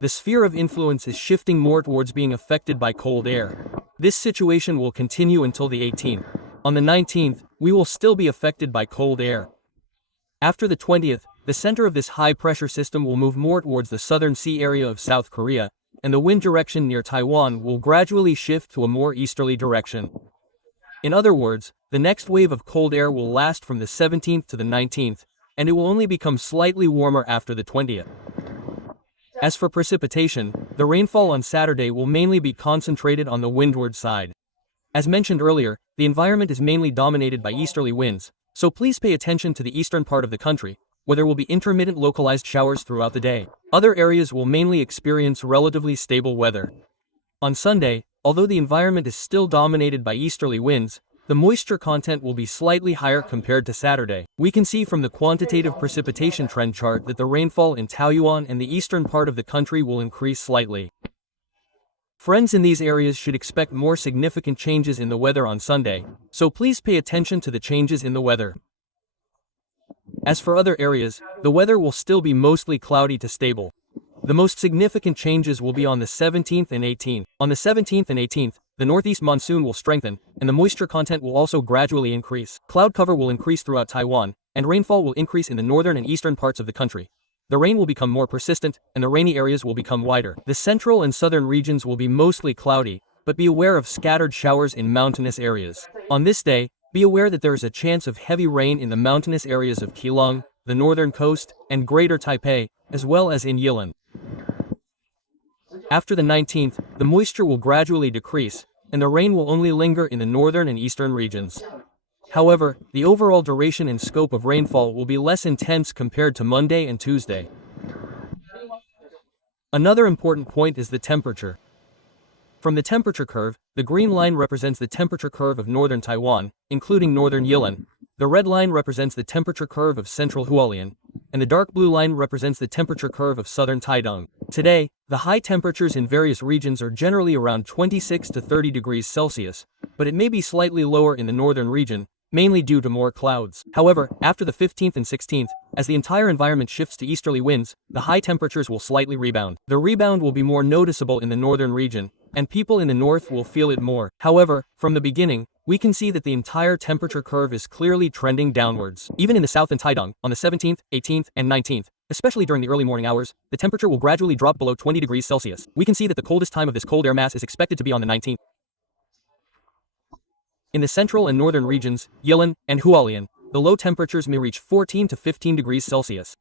The sphere of influence is shifting more towards being affected by cold air. This situation will continue until the 18th. On the 19th, we will still be affected by cold air. After the 20th, the center of this high-pressure system will move more towards the southern sea area of South Korea, and the wind direction near Taiwan will gradually shift to a more easterly direction. In other words, the next wave of cold air will last from the 17th to the 19th, and it will only become slightly warmer after the 20th. As for precipitation, the rainfall on Saturday will mainly be concentrated on the windward side. As mentioned earlier, the environment is mainly dominated by easterly winds, so please pay attention to the eastern part of the country, where there will be intermittent localized showers throughout the day. Other areas will mainly experience relatively stable weather. On Sunday, although the environment is still dominated by easterly winds, the moisture content will be slightly higher compared to Saturday. We can see from the quantitative precipitation trend chart that the rainfall in Taiwan and the eastern part of the country will increase slightly. Friends in these areas should expect more significant changes in the weather on Sunday, so please pay attention to the changes in the weather. As for other areas, the weather will still be mostly cloudy to stable. The most significant changes will be on the 17th and 18th. On the 17th and 18th, the northeast monsoon will strengthen, and the moisture content will also gradually increase. Cloud cover will increase throughout Taiwan, and rainfall will increase in the northern and eastern parts of the country. The rain will become more persistent, and the rainy areas will become wider. The central and southern regions will be mostly cloudy, but be aware of scattered showers in mountainous areas. On this day, be aware that there is a chance of heavy rain in the mountainous areas of Keelung, the northern coast, and Greater Taipei, as well as in Yilan. After the 19th, the moisture will gradually decrease, and the rain will only linger in the northern and eastern regions. However, the overall duration and scope of rainfall will be less intense compared to Monday and Tuesday. Another important point is the temperature. From the temperature curve, the green line represents the temperature curve of northern Taiwan, including northern Yilan. The red line represents the temperature curve of central Hualien, and the dark blue line represents the temperature curve of southern Taidong. Today, the high temperatures in various regions are generally around 26 to 30 degrees Celsius, but it may be slightly lower in the northern region, mainly due to more clouds. However, after the 15th and 16th, as the entire environment shifts to easterly winds, the high temperatures will slightly rebound. The rebound will be more noticeable in the northern region, and people in the north will feel it more. However, from the beginning, we can see that the entire temperature curve is clearly trending downwards. Even in the south and Taidong, on the 17th, 18th, and 19th, especially during the early morning hours, the temperature will gradually drop below 20 degrees Celsius. We can see that the coldest time of this cold air mass is expected to be on the 19th. In the central and northern regions, Yilan and Hualien, the low temperatures may reach 14 to 15 degrees Celsius.